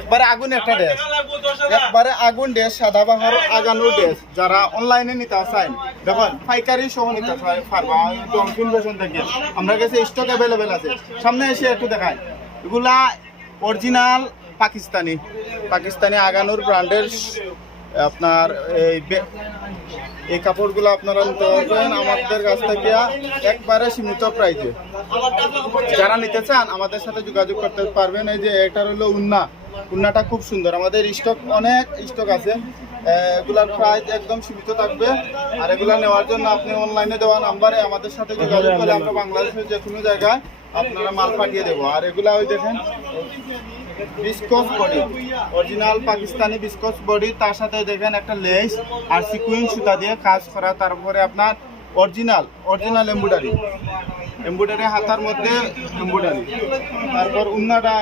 একবারে আগুন একটা ড্রেস একবারে আগুন ড্রেস সাদা বাহার আগানো ড্রেস যারা অনলাইনে নিতে চান দেখুন পাইকারি সহ নিতে পারবা ফ্যাশন থেকে। আমরা কাছে স্টক অ্যাভেলেবেল আছে। সামনে এসে একটু দেখায় এগুলা অরিজিনাল পাকিস্তানি। পাকিস্তানি আগানোর ব্র্যান্ডের আপনার এই এই কাপড়গুলো আপনারা নিতে পারবেন আমাদের কাছ থেকে একবারে সীমিত প্রাইসে যারা নিতে চান আমাদের সাথে যোগাযোগ করতে পারবেন। এই যে এটা হলো উন্না। উন্নাটা খুব সুন্দর। আমাদের স্টক অনেক স্টক আছে। এগুলার প্রাইস একদম সীমিত থাকবে। আর এগুলা নেওয়ার জন্য আপনি অনলাইনে দেওয়া নাম্বারে আমাদের সাথে যোগাযোগ করে আমরা বাংলাদেশের যে কোনো জায়গায় আপনারা মাল পাঠিয়ে দেবো। আর এগুলা ওই দেখেন viscose body original Pakistani viscose body তার সাথে দেখেন একটা লেস আর সিকুইন সুতা দিয়ে কাজ করা। তারপরে আপনার অরিজিনাল অরিজিনাল এমব্রয়ডারি এমব্রয়ডারি হাতার মধ্যে এমব্রয়ডারি তারপর উন্নাটা,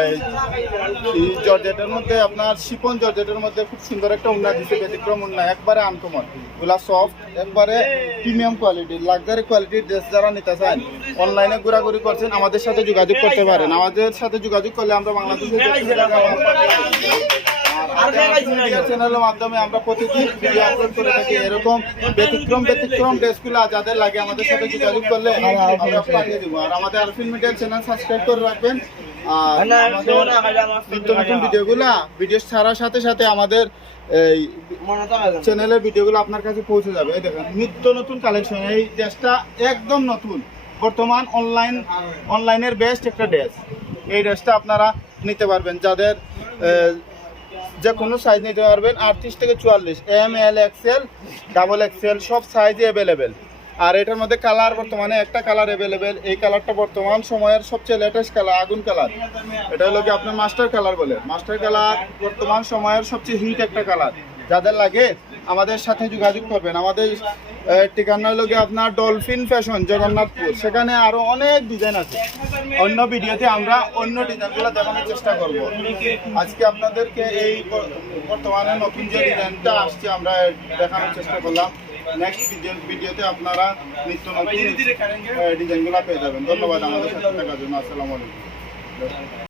এই জর্জেটের মধ্যে আপনার শিপন জর্জেটের মধ্যে খুব সুন্দর একটা উন্না দিচ্ছে ব্যতিক্রম উন্না, একবারে আনকমনগুলা সফট একবারে প্রিমিয়াম কোয়ালিটির লাক্সারি কোয়ালিটির ড্রেস যারা নিতে চান অনলাইনে ঘোরাঘুরি করছেন, আমাদের সাথে যোগাযোগ করতে পারেন। আমাদের সাথে যোগাযোগ করলে আমরা বাংলাদেশের চ্যানেলের মাধ্যমে আমরা প্রতিদিন ভিডিও আপলোড করে থাকি এরকম ব্যতিক্রম ব্যতিক্রম ড্রেসগুলো যাদের লাগে আমাদের সাথে যোগাযোগ করলে আমরা পাঠিয়ে দেবো। আর আমাদের আরফিন মিডিয়া চ্যানেল সাবস্ক্রাইব করে রাখবেন। আর নিত্য নতুন ভিডিওগুলা ভিডিও ছাড়ার সাথে সাথে আমাদের এই চ্যানেলের ভিডিওগুলো আপনার কাছে পৌঁছে যাবে। এই দেখেন নিত্য নতুন কালেকশন এই ড্রেসটা একদম নতুন। বর্তমান অনলাইন অনলাইনের বেস্ট একটা ড্রেস এই ড্রেসটা আপনারা নিতে পারবেন। যাদের যে কোনো সাইজ নিতে পারবেন। আটত্রিশ থেকে চুয়াল্লিশ। M L XL double XL সব সাইজে অ্যাভেলেবেল আর এটার মধ্যে কালার বর্তমানে একটা কালার অ্যাভেলেবেল এই কালারটা বর্তমান সময়ের সবচেয়ে লেটেস্ট কালার আগুন কালার এটা হলো কি আপনার মাস্টার কালার বলে? মাস্টার কালার বর্তমান সময়ের সবচেয়ে হিট একটা কালার যাদের লাগে আমাদের সাথে যোগাযোগ করবেন। আমাদের ঠিকানা হলো কি আপনার ডলফিন ফ্যাশন জগন্নাথপুর। সেখানে আরও অনেক ডিজাইন আছে। অন্য ভিডিওতে আমরা অন্য ডিজাইনগুলো দেখানোর চেষ্টা করব। আজকে আপনাদেরকে এই বর্তমানে নতুন যে ডিজাইনটা আসছে আমরা দেখানোর চেষ্টা করলাম। নেক্সট ভিডিওতে আপনারা নিত্য নতুন ডিজাইনগুলো পেয়ে যাবেন। ধন্যবাদ আমাদের সাথে থাকার জন্য। আসসালামু আলাইকুম।